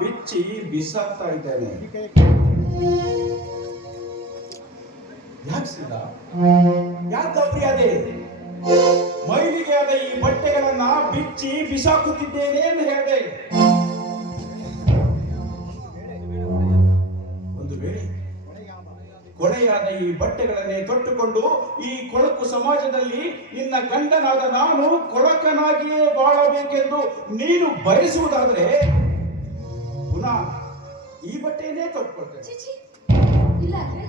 ಬಿಚ್ಚಿ ಬಿಸಾಕ್ತಾ ಇದ್ದೇನೆ. ಯಾಕೆ ಯಾಕೆ ಗಾಬರಿ ಆದೆ ಈ ಬಟ್ಟೆಗಳನ್ನ ಬಿಚ್ಚಿ ಬಿಸಾಕುತ್ತಿದ್ದೇನೆ ಎಂದು ಹೇಳಿದೆ. ಒಂದು ವೇಳೆ ಕೊಳೆಯಾದ ಈ ಬಟ್ಟೆಗಳನ್ನೇ ತೊಟ್ಟುಕೊಂಡು ಈ ಕೊಳಕು ಸಮಾಜದಲ್ಲಿ ನಿನ್ನ ಗಂಡನಾದ ನಾನು ಕೊಳಕನಾಗಿಯೇ ಬಾಳಬೇಕೆಂದು ನೀನು ಬಯಸುವುದಾದ್ರೆ ಪುನಃ ಈ ಬಟ್ಟೆಯನ್ನೇ ತೊಟ್ಕೊಳ್ತೇನೆ ಚೀಚಿ ಇಲ್ಲ ಅಂದ್ರೆ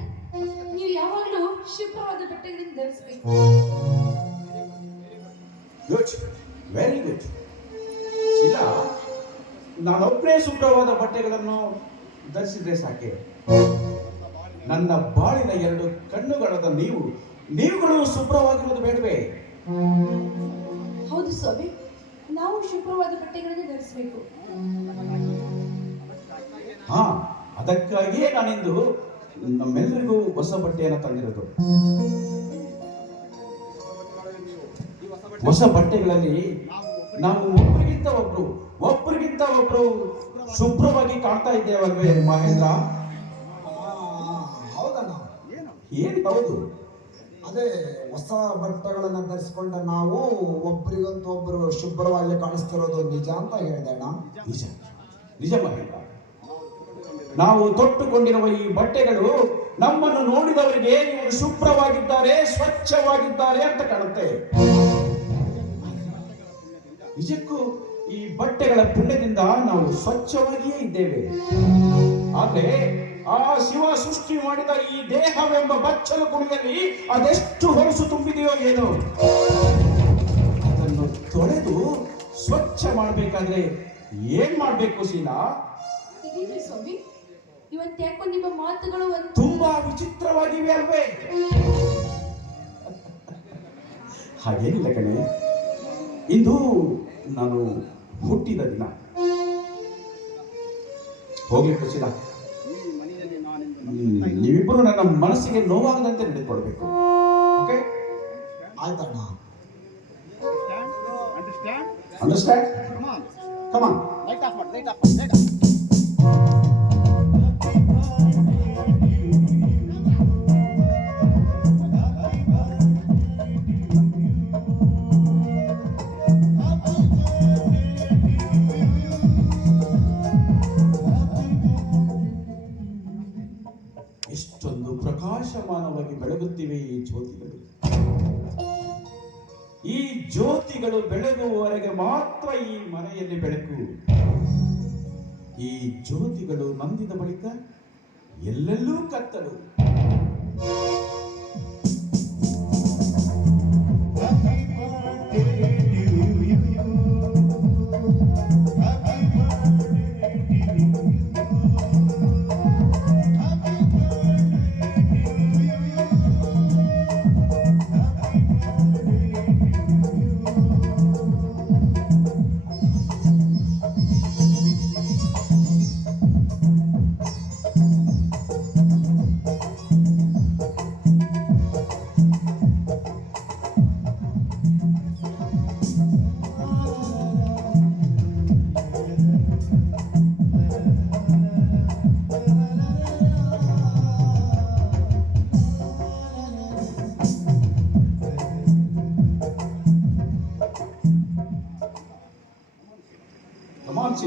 ನೀವು ಯಾವಾಗಲೂ ಶುಭ್ರವಾದ ಬಟ್ಟೆಗಳನ್ನು ಧರಿಸಬೇಕು. ಗುಡ್ ವೆರಿ ಗುಡ್ ಇಲ್ಲ ನಾನೊಬ್ಬನೇ ಶುಭ್ರವಾದ ಬಟ್ಟೆಗಳನ್ನು ಧರಿಸಿದ್ರೆ ಸಾಕೆ? ನನ್ನ ಬಾಳಿನ ಎರಡು ಕಣ್ಣುಗಳದ ನೀವು ನೀವುಗಳು ಶುಭ್ರವಾಗಿರೋದು ಬೇಡವೇ? ಹೌದು ಸ್ವಾಮಿ ನಾವು ಶುಭ್ರವಾದ ಬಟ್ಟೆಗಳನ್ನು ಧರಿಸಬೇಕು. ಹಾ ಅದಕ್ಕಾಗಿಯೇ ನಾನಿಂದು ನಮ್ಮೆಲ್ಲರಿಗೂ ಹೊಸ ಬಟ್ಟೆಯನ್ನು ತಂದಿರೋದು. ಹೊಸ ಬಟ್ಟೆಗಳಲ್ಲಿ ನಾವು ಒಬ್ಬರಿಗಿಂತ ಒಬ್ರು ಒಬ್ಬರಿಗಿಂತ ಒಬ್ರು ಶುಭ್ರವಾಗಿ ಕಾಣ್ತಾ ಇದ್ದೇವಲ್ವೇ ಮಹೇಂದ್ರ? ಹೌದಣ್ಣ. ಏನು? ಏನ್ ಹೌದು? ಅದೇ ಹೊಸ ಬಟ್ಟೆಗಳನ್ನು ಧರಿಸಿಕೊಂಡ ನಾವು ಒಬ್ಬರಿಗಂತ ಒಬ್ಬರು ಶುಭ್ರವಾಗಿ ಕಾಣಿಸ್ತಿರೋದು ನಿಜ ಅಂತ ಹೇಳಿದೆ ಅಣ್ಣ. ನಿಜ ನಿಜ ಮಹೇಂದ್ರ. ನಾವು ತೊಟ್ಟುಕೊಂಡಿರುವ ಈ ಬಟ್ಟೆಗಳು ನಮ್ಮನ್ನು ನೋಡಿದವರಿಗೆ ಇವರು ಶುಭ್ರವಾಗಿದ್ದಾರೆ, ಸ್ವಚ್ಛವಾಗಿದ್ದಾರೆ ಅಂತ ಕಾಣುತ್ತೆ. ನಿಜಕ್ಕೂ ಈ ಬಟ್ಟೆಗಳ ಪುಣ್ಯದಿಂದ ನಾವು ಸ್ವಚ್ಛವಾಗಿಯೇ ಇದ್ದೇವೆ. ಆದರೆ ಆ ಶಿವ ಸೃಷ್ಟಿ ಮಾಡಿದ ಈ ದೇಹವೆಂಬ ಬಚ್ಚಲು ಕುಣಿಯಲ್ಲಿ ಅದೆಷ್ಟು ಹೊಲಸು ತುಂಬಿದೆಯೋ ಏನೋ. ಅದನ್ನು ತೊಳೆದು ಸ್ವಚ್ಛ ಮಾಡಬೇಕಾದ್ರೆ ಏನ್ ಮಾಡ್ಬೇಕು ಸ್ವಾಮಿ ಇವತ್ತು ಯಾಕೋ ನಿಮ್ಮ ಮಾತುಗಳು ಒಂದು ತುಂಬಾ ವಿಚಿತ್ರವಾಗಿವೆ ಅಲ್ವೇ? ಹಾಗೇನಿಲ್ಲ ಕಣೆ. ಇಂದು ನಾನು ಹುಟ್ಟಿದ ದಿನ. ಹೋಗ್ಲಿ ಖುಷಿಲ ನೀವಿಬ್ಬರು ನನ್ನ ಮನಸ್ಸಿಗೆ ನೋವಾಗದಂತೆ ನಡೆದುಕೊಳ್ಬೇಕು. ಓಕೆ? ಆಯ್ತಣ್ಣ understand understand come on come on light off ಮಾಡಿ ಲೈಟ್ ಆಫ್ ಮಾಡಿ ಲೈಟ್ ಆಫ್ ಬೆಳಗುವವರೆಗೆ ಮಾತ್ರ ಈ ಮನೆಯಲ್ಲಿ ಬೆಳಕು. ಈ ಜ್ಯೋತಿಗಳು ನಂದಿದ ಬಳಿಕ ಎಲ್ಲೆಲ್ಲೂ ಕತ್ತಲು.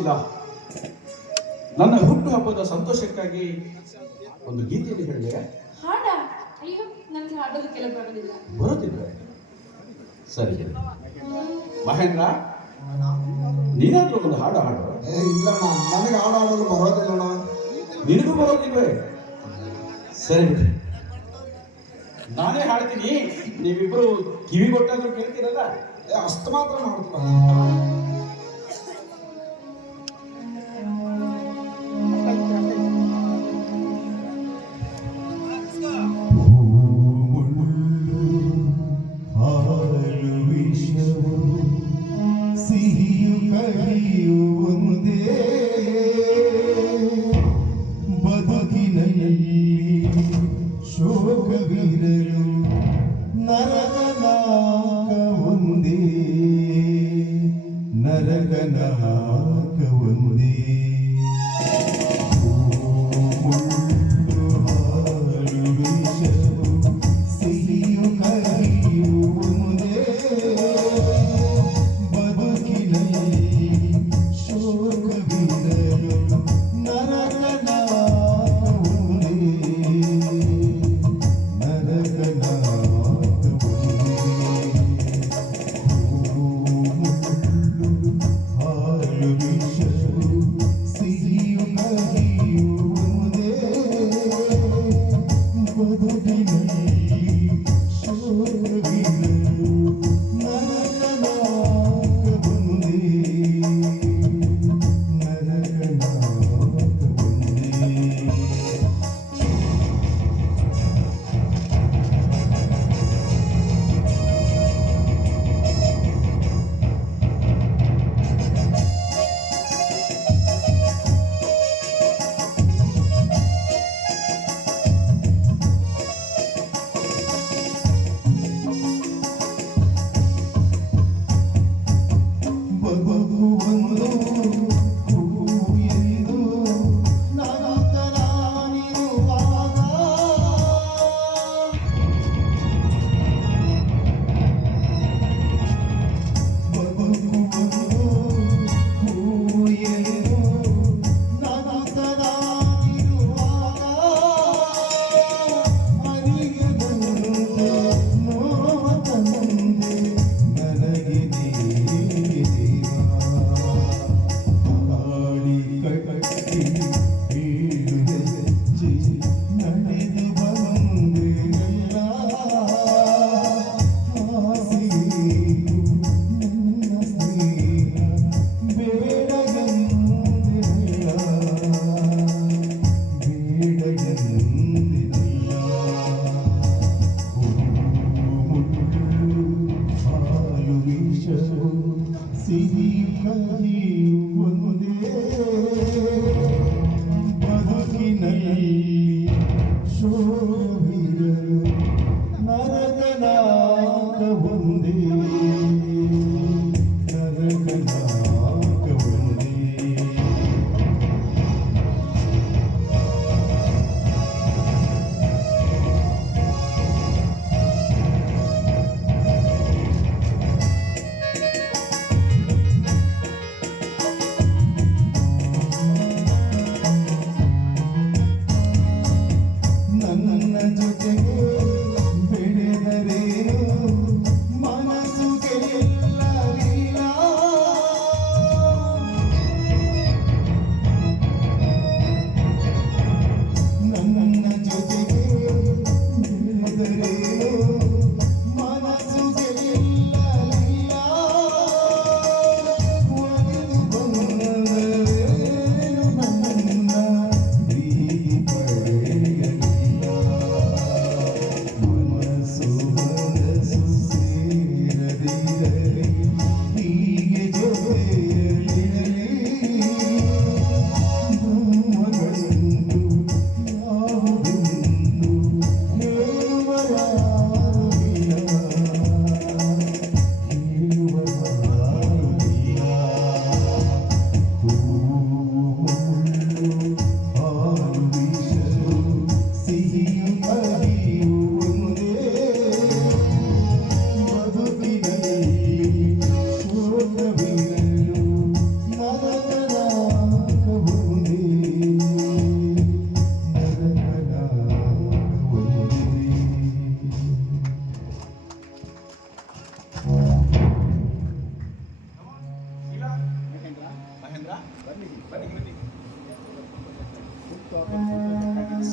ಗಮನಿಸಿಲ್ಲ ನನ್ನ ಹುಟ್ಟು ಹಬ್ಬದ ಸಂತೋಷಕ್ಕಾಗಿ ಒಂದು ಗೀತೆಯಲ್ಲಿ ಹೇಳಿದೆ ಹಾಡ? ಅಯ್ಯೋ ನನಗೆ ಹಾಡೋದಕ್ಕೆಲ್ಲ ಬರೋದಿಲ್ಲ ಬರುತ್ತಿದ್ರೆ. ಸರಿ ಮಹೇಂದ್ರ ನೀನಾದ್ರೂ ಒಂದು ಹಾಡು ಹಾಡು. ಏ ಇಲ್ಲಣ್ಣ ನನಗೆ ಹಾಡು ಹಾಡಲು ಬರೋದಿಲ್ಲ ನಿನಗೂ ಬರೋದಿಲ್ವೇ? ಸರಿ ಬಿಡಿ. ನಾನೇ ಹಾಡ್ತೀನಿ. ನೀವಿಬ್ರು ಕಿವಿ ಕೊಟ್ಟಾದ್ರೂ ಕೇಳ್ತೀರಲ್ಲ ಅಷ್ಟು ಮಾತ್ರ ಮಾಡ್ತೀವಣ್ಣ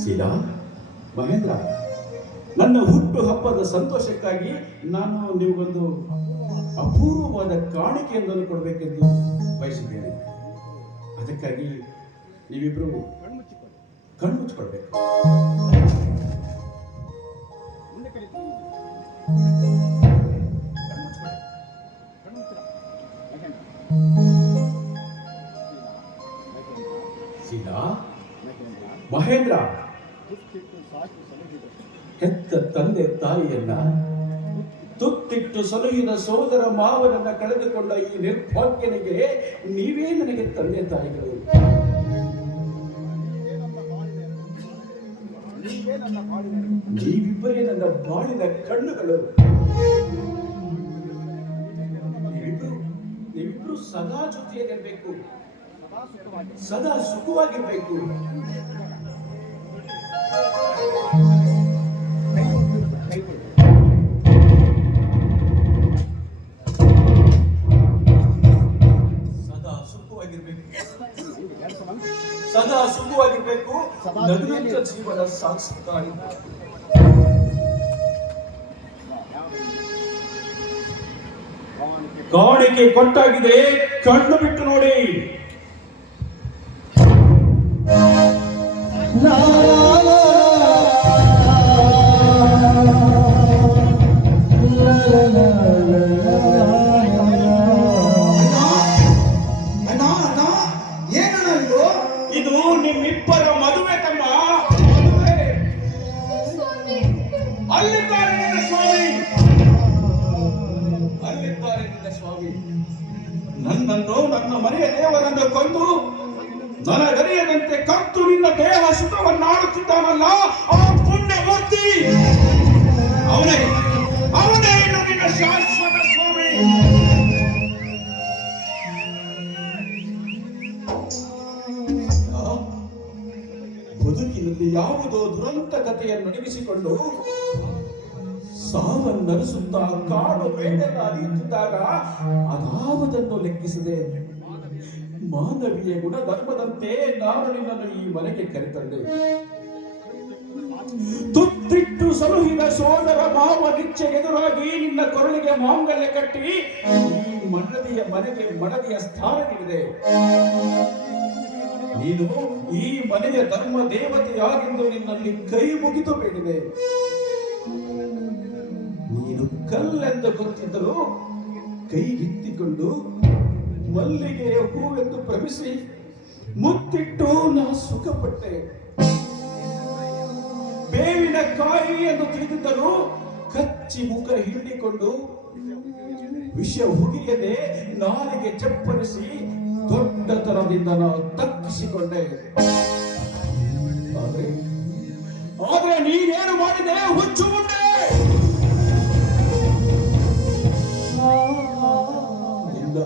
ಸೀದಾ? ಮಹೇಂದ್ರ, ನನ್ನ ಹುಟ್ಟು ಹಬ್ಬದ ಸಂತೋಷಕ್ಕಾಗಿ ನಾನು ನಿಮಗೊಂದು ಅಪೂರ್ವವಾದ ಕಾಣಿಕೆಯೊಂದನ್ನು ಕೊಡಬೇಕೆಂದು ಬಯಸಿದ್ದೇನೆ. ಅದಕ್ಕಾಗಿ ನೀವಿಬ್ರು ಕಣ್ಮುಚ್ಚಿಕೊಳ್ಬೇಕು ಮಹೇಂದ್ರ ಹೆತ್ತ ತಂದೆ ತಾಯಿಯನ್ನ ತುತ್ತಿಟ್ಟು ಸಲುಹಿನ ಸೋದರ ಮಾವನನ್ನ ಕಳೆದುಕೊಂಡ ಈ ನಿರ್ಭಾಗ್ಯನಿಗೆ ನೀವೇ ನನಗೆ ತಂದೆ ತಾಯಿಗಳು. ನೀವಿಬ್ಬರೇ ನನ್ನ ಬಾಳಿನ ಕಣ್ಣುಗಳು. ನೀವಿಬ್ರು ಸದಾ ಜೊತೆಯಲ್ಲಿರಬೇಕು. ಸದಾ ಸುಖವಾಗಿರಬೇಕು. ಸದಾ ಸುಖವಾಗಿರ್ಬೇಕು. ನಗುವಂತ ಜೀವನ ಸಾಧಿಸುತ್ತಾ. ಕಾಣಿಕೆ ಕೊಟ್ಟಾಗಿದೆ. ಕಣ್ಣು ಬಿಟ್ಟು ನೋಡಿ. ಯಾವುದೋ ದುರಂತ ಕಥೆಯನ್ನು ನಡಗಿಸಿಕೊಂಡು ಸಾವನ್ನರಿಸುತ್ತಾ ಕಾಡು ಬೇಡದ ಅರಿಯುತ್ತಿದ್ದಾಗ ಅದಾವುದನ್ನು ಲೆಕ್ಕಿಸದೆ ಮಾನವೀಯ ಗುಣಧರ್ಮದಂತೆ ನಾನು ನಿನ್ನನ್ನು ಈ ಮನೆಗೆ ಕರೆತಂದೆ. ತುತ್ತಿಟ್ಟು ಸಲುಹಿದ ಸೋದರ ಭಾವ ನಿಚ್ಚೆ ಎದುರಾಗಿ ನಿನ್ನ ಕೊರಳಿಗೆ ಮಾಂಗಲ್ಯ ಕಟ್ಟಿ ಈ ಮನದಿಯ ಮನೆಗೆ ಮಡದಿಯ ಸ್ಥಾನ ನೀಡಿದೆ. ನೀನು ಈ ಮನೆಯ ಧರ್ಮ ದೇವತೆಯಾಗಿಂದು ನಿನ್ನಲ್ಲಿ ಕೈ ಮುಗಿದು ಬೇಡಿದೆ. ನೀನು ಕಲ್ಲೆಂದು ಗೊತ್ತಿದ್ದರೂ ಕೈಗಿತ್ತಿಕೊಂಡು ಮಲ್ಲಿಗೆಯ ಹೂವೆಂದು ಭ್ರಮಿಸಿ ಮುತ್ತಿಟ್ಟು ನಾ ಸುಖಪಟ್ಟೆ. ಬೇವಿನ ಕಾಯಿ ಎಂದು ತಿಳಿದಿದ್ದರೂ ಕಚ್ಚಿ ಮುಖ ಹಿಂಡಿಕೊಂಡು ವಿಷ ಹುಗಿಯದೆ ನಾಲಿಗೆ ಚಪ್ಪರಿಸಿ ದೊಡ್ಡತನದಿಂದ ನಾನು ತಕ್ಕಿಸಿಕೊಂಡೆ ಆದ್ರೆ ಆದ್ರೆ ನೀನೇನು ಮಾಡಿದೆ? ಹುಚ್ಚು ಮುಂದೆ. ನಿನ್ನ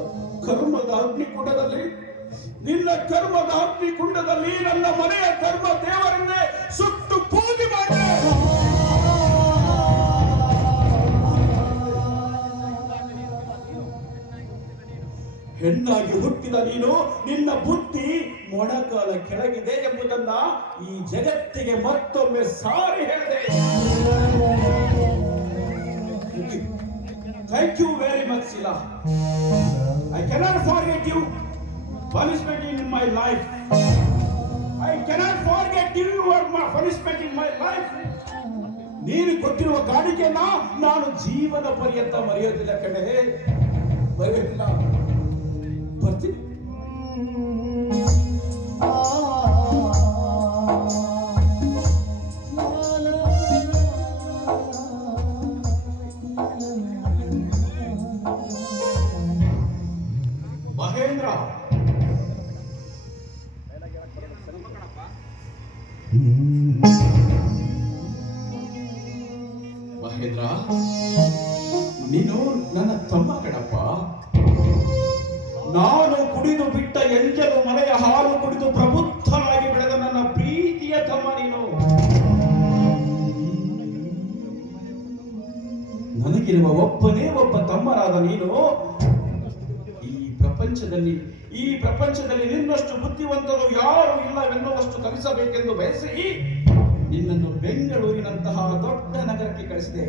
ಕರ್ಮದ ಅಗ್ನಿಕುಂಡದಲ್ಲಿ, ನಿನ್ನ ಕರ್ಮದ ಅಗ್ನಿಕುಂಡದಲ್ಲಿ ನನ್ನ ಮನೆಯ ಕರ್ಮ ದೇವರನ್ನೇ ಸುಟ್ಟು ಹೆಣ್ಣಾಗಿ ಹುಟ್ಟಿದ ನೀನು, ನಿನ್ನ ಬುದ್ಧಿ ಮೊಣಕಾಲ ಕೆಳಗಿದೆ ಎಂಬುದನ್ನ ಈ ಜಗತ್ತಿಗೆ ಮತ್ತೊಮ್ಮೆ ಸಾರಿ ಹೇಳಿದೆ. ಥ್ಯಾಂಕ್ ಯು ವೆರಿ ಮಚ್ ಇಲ್ಲ I cannot forget you punishment in my life I cannot forget you your punishment in my life ನೀನು ಕೊಟ್ಟಿರುವ ಕಾಣಿಕೆಯನ್ನ ನಾನು ಜೀವನ ಪರ್ಯಂತ ಮರೆಯೋದಿಲ್ಲ ಕಡೆ ಮರೆಯೋದಿಲ್ಲ ಬರ್ತೀನಿ ಮಹೇಂದ್ರ ಮಹೇಂದ್ರ ನೀನು ನನ್ನ ತಮ್ಮ ಕಣಪ್ಪ ಹಾಲು ಕುಡಿದು ಪ್ರಬುದ್ಧವಾಗಿ ಬೆಳೆದ ನನ್ನ ಪ್ರೀತಿಯ ತಮ್ಮ ನೀನು. ನನಗಿರುವ ಒಬ್ಬನೇ ಒಬ್ಬ ತಮ್ಮನಾದ ನೀನು. ಈ ಪ್ರಪಂಚದಲ್ಲಿ ಈ ಪ್ರಪಂಚದಲ್ಲಿ ನಿನ್ನಷ್ಟು ಬುದ್ಧಿವಂತರು ಯಾರು ಇಲ್ಲವೆನ್ನುವಷ್ಟು ಕಲಿಸಬೇಕೆಂದು ಬಯಸಿ ನಿನ್ನನ್ನು ಬೆಂಗಳೂರಿನಂತಹ ದೊಡ್ಡ ನಗರಕ್ಕೆ ಕಳಿಸಿದೆ.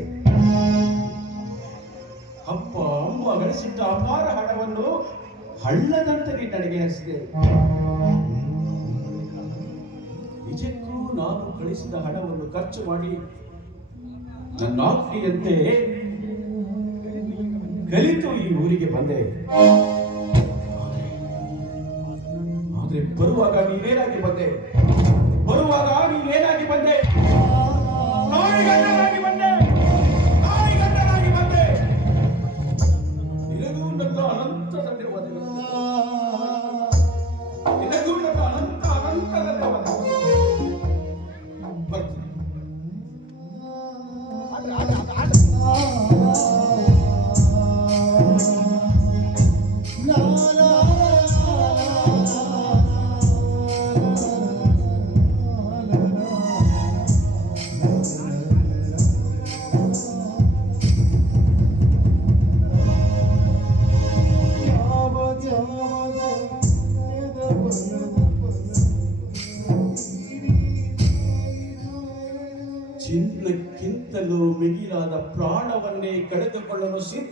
ಅಪ್ಪ, ಅಮ್ಮ ಗಳಿಸಿಟ್ಟ ಅಪಾರ ಹಣವನ್ನು ಹಳ್ಳದಂತೆ ನನಗೆ ಹರಿಸಿದೆ ನಿಜಕ್ಕೂ ನಾನು ಕಳಿಸಿದ ಹಣವನ್ನು ಖರ್ಚು ಮಾಡಿ ನನ್ನ ಆಜ್ಞೆಯಂತೆ ಕಲಿತು ಈ ಊರಿಗೆ ಬಂದೆ. ಆದ್ರೆ ಬರುವಾಗ ನೀನೇನಾಗಿ ಬಂದೆ?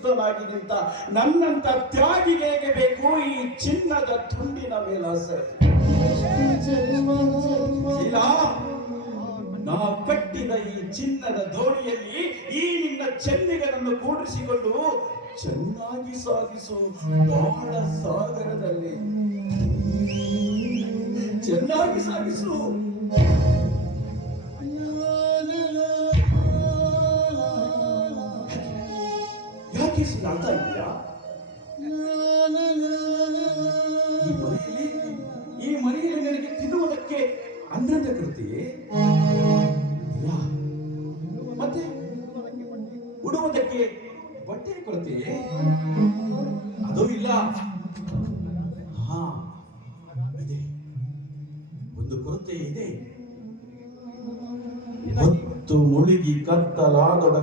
ನಿಂತ ನನ್ನಂತ ತ್ಯಾಗಿಗೆ ಬೇಕು ಈ ಚಿನ್ನದ ತುಂಡಿನ ಮೇಲಾಸೆ ಇಲ್ಲ ನಾ ಕಟ್ಟಿದ ಈ ಚಿನ್ನದ ದೋಣಿಯಲ್ಲಿ ಈ ನಿನ್ನ ಚೆನ್ನಿಗರನ್ನು ಕೂಡಿಸಿಕೊಂಡು ಚೆನ್ನಾಗಿ ಸಾಗಿಸು ಬಹಳ ಸಾಗರದಲ್ಲಿ. ಚೆನ್ನಾಗಿ ಸಾಗಿಸು.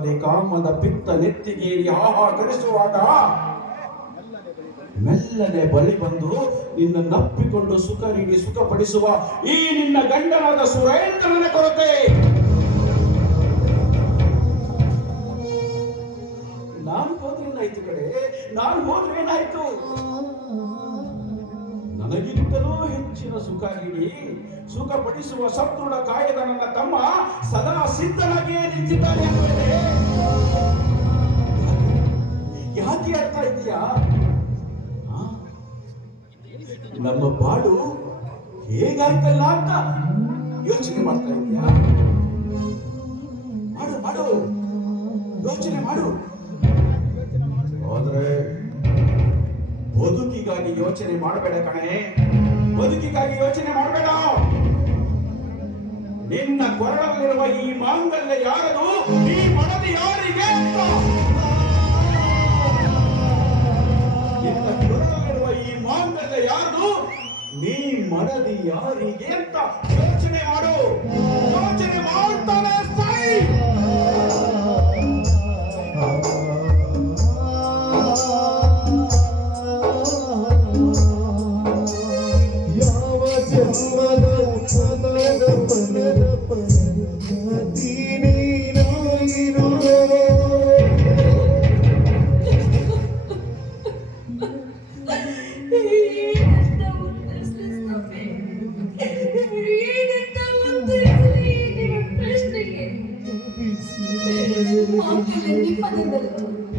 ಕತ್ತಲಾದೊಡನೆ ಕಾಮದ ಪಿತ್ತ ನೆತ್ತಿಗೇರಿ ಆಹಾ ಕಳಿಸುವಾಗ ಮೆಲ್ಲನೆ ಬಳಿ ಬಂದು ನಿನ್ನ ನಪ್ಪಿಕೊಂಡು ಸುಖ ನೀಡಿ ಸುಖಪಡಿಸುವ ಈ ನಿನ್ನ ಗಂಡನಾದ ಸುರೇಂದ್ರನ ಕೊರತೆ. ನಾನು ಹೋದ್ರೆ ಏನಾಯ್ತು ಕಡೆ? ನಾನು ಹೋದ್ರೆ ಏನಾಯ್ತು? ನನಗಿಂತಲೂ ಹೆಚ್ಚಿನ ಸುಖ ನೀಡಿ ಸುಖ ಪಡಿಸುವ ಸದೃಢ ಕಾಯದ ನನ್ನ ತಮ್ಮ ಸದಾ ಸಿದ್ಧನಾಗಿಯೇ ನಿಂತಿದ್ದಾನೆ ಅನ್ನೋದೇ ಯಾಕೆ ಅರ್ಥ ಇದೆಯಾ ನಮ್ಮ ಬಾಡು ಹೇಗಾಯ್ತಲ್ಲ ಅಂತ ಯೋಚನೆ ಮಾಡ್ತಾ ಇದೆಯಾ ಮಾಡು ಮಾಡು. ಯೋಚನೆ ಮಾಡು. ಆದ್ರೆ ಬದುಕಿಗಾಗಿ ಯೋಚನೆ ಮಾಡಬೇಡ ಕಣೆ. ಬದುಕಿಗಾಗಿ ಯೋಚನೆ ಮಾಡಬೇಡ. ನಿನ್ನ ಕೊರಳಲ್ಲಿರುವ ಈ ಮಾಂಗಲ್ಯ ಯಾರದು? ಈ ಮನದಿ ಯಾರಿಗೆ ನಿನ್ನ ಕೊರಳಲ್ಲಿರುವ ಈ ಮಾಂಗಲ್ಯ ಯಾರದು? ನೀ ಮನದಿ ಯಾರಿಗೆ ಅಂತ ಯೋಚನೆ ಮಾಡು. ಯೋಚನೆ ಮಾಡ್ತಾನೆ Ang kagandipan nila.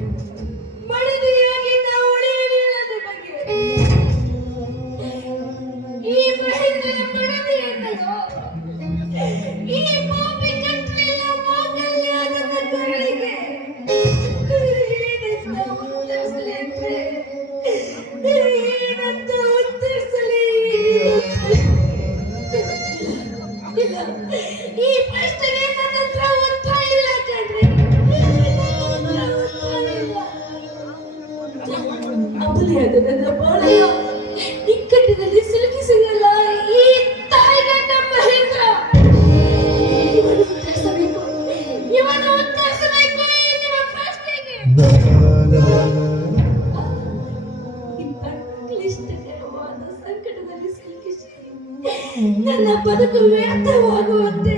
ನನ್ನ ಬದುಕು ವ್ಯರ್ಥವಾಗುವಂತೆ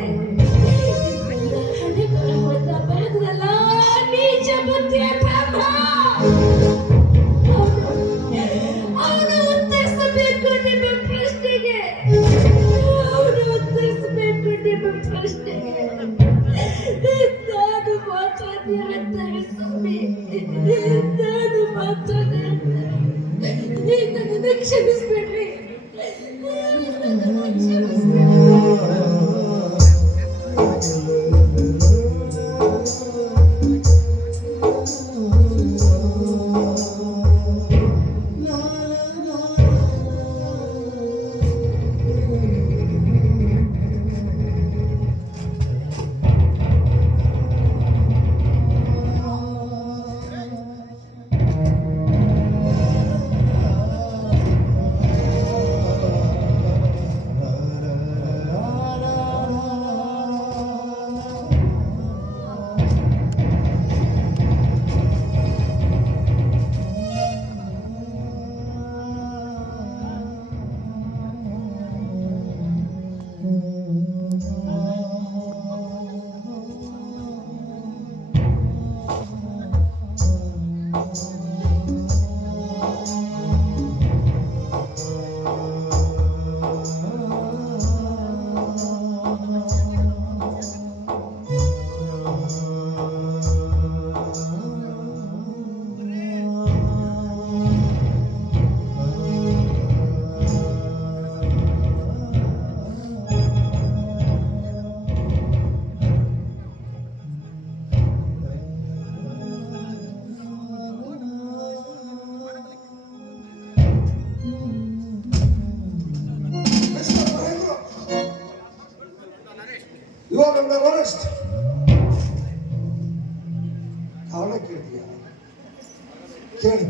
ಕೇಳಿ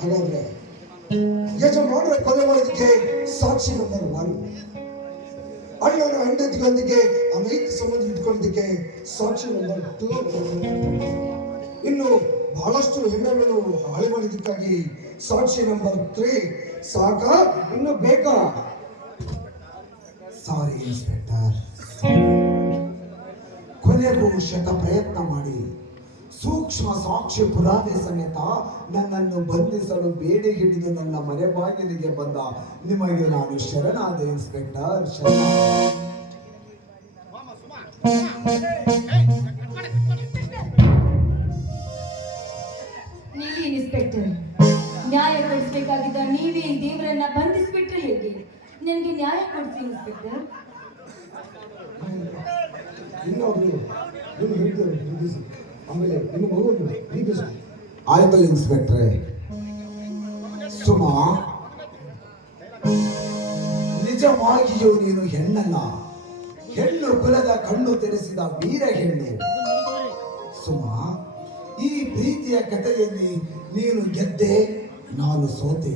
ಹಾಗಾದ್ರೆ ಯಜಮಾನರ ಕೊಲೆ ಮಾಡೋದಕ್ಕೆ ಸಾಕ್ಷಿ ನಂಬರ್ ಒನ್ ಅಣ್ಣನ ಹೆಂಡತಿಯೊಂದಿಗೆ ಅನೇಕ ಸಂಬಂಧ ಇಟ್ಕೊಳ್ಳೋದಕ್ಕೆ ಸಾಕ್ಷಿ ನಂಬರ್ ಟೂ ಇನ್ನು ಬಹಳಷ್ಟು ಹೆಣ್ಣನ್ನು ಹಾಳೆ ಮಾಡಿದ್ದಕ್ಕಾಗಿ ಸಾಕ್ಷಿ ನಂಬರ್ ತ್ರೀ. ಸಾಕ? ಇನ್ನು ಬೇಕಾ? Sorry inspector. ಕೊನೆಗೂ ಶತ ಪ್ರಯತ್ನ ಮಾಡಿ. ಸೂಕ್ಷ್ಮ ಸಾಕ್ಷಿ ಪುರಾವೆ ಸಮೇತ ನನ್ನನ್ನು ಬಂಧಿಸಲು ಬೇಡಿ ಹಿಡಿದು ನನ್ನ ಮನೆ ಬಾಗಿಲಿಗೆ ಬಂದ ನಿಮಗೆ ನಾನು ಶರಣಾದ ಇನ್ಸ್ಪೆಕ್ಟರ್ ಶರಣ. ನೀವೇ ಇನ್ಸ್ಪೆಕ್ಟರ್. ನ್ಯಾಯ ಕೊಡಿಸ್ಬೇಕಾಗಿದ್ದ ನೀವೇ ಈ ದೇವರನ್ನ ಬಂಧಿಸ್ಬಿಟ್ರೆ ಹೇಗೆ? ನನಗೆ ನ್ಯಾಯ ಕೊಡಿಸಿ ಇನ್ಸ್ಪೆಕ್ಟರ್. ಇನ್ನೊಬ್ರು ಹೇಳ್ತಾರೆ ಪ್ರೀತಿಸಿ ಆಮೇಲೆ ನಿಮಗೆ ಆಯ್ತು ಇನ್ಸ್ಪೆಕ್ಟ್ರೆ ಸುಮಾ ನಿಜವಾಗಿಯೂ ನೀನು ಹೆಣ್ಣಲ್ಲ. ಹೆಣ್ಣು ಕುಲದ ಕಣ್ಣು ತೆರೆಸಿದ ವೀರ ಹೆಣ್ಣು. ಸುಮಾ ಈ ಪ್ರೀತಿಯ ಕಥೆಯಲ್ಲಿ ನೀನು ಗೆದ್ದೆ ನಾನು ಸೋತೆ.